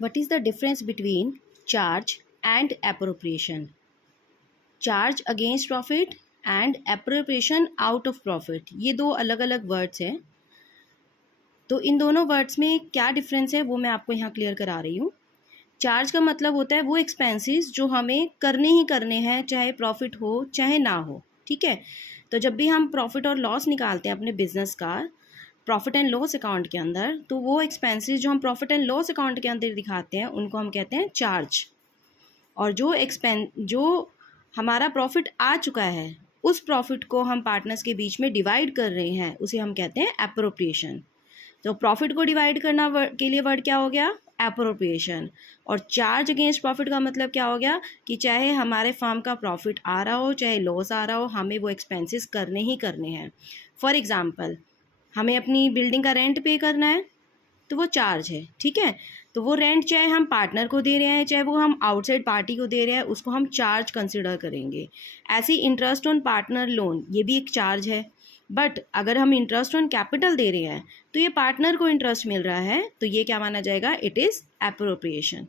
What is the difference between charge and appropriation? Charge against profit and appropriation out of profit, ये दो अलग अलग words हैं। तो इन दोनों वर्ड्स में क्या डिफरेंस है वो मैं आपको यहाँ क्लियर करा रही हूँ। चार्ज का मतलब होता है वो एक्सपेंसेस जो हमें करने ही करने हैं, चाहे प्रॉफिट हो चाहे ना हो, ठीक है। तो जब भी हम प्रॉफिट और लॉस निकालते हैं अपने बिजनेस का प्रॉफिट एंड लॉस अकाउंट के अंदर, तो वो एक्सपेंसेस जो हम प्रॉफिट एंड लॉस अकाउंट के अंदर दिखाते हैं उनको हम कहते हैं चार्ज। और जो हमारा प्रॉफिट आ चुका है उस प्रॉफिट को हम पार्टनर्स के बीच में डिवाइड कर रहे हैं, उसे हम कहते हैं एप्रोप्रिएशन। तो प्रॉफिट को डिवाइड करना के लिए वर्ड क्या हो गया? एप्रोप्रिएशन। और चार्ज अगेंस्ट प्रॉफिट का मतलब क्या हो गया कि चाहे हमारे फर्म का प्रॉफिट आ रहा हो चाहे लॉस आ रहा हो, हमें वो एक्सपेंसेस करने ही करने हैं। फॉर एग्जांपल, हमें अपनी बिल्डिंग का रेंट पे करना है तो वो चार्ज है, ठीक है। तो वो रेंट चाहे हम पार्टनर को दे रहे हैं चाहे वो हम आउटसाइड पार्टी को दे रहे हैं, उसको हम चार्ज कंसिडर करेंगे। ऐसे इंटरेस्ट ऑन पार्टनर लोन, ये भी एक चार्ज है। बट अगर हम इंटरेस्ट ऑन कैपिटल दे रहे हैं तो ये पार्टनर को इंटरेस्ट मिल रहा है, तो ये क्या माना जाएगा? It is appropriation.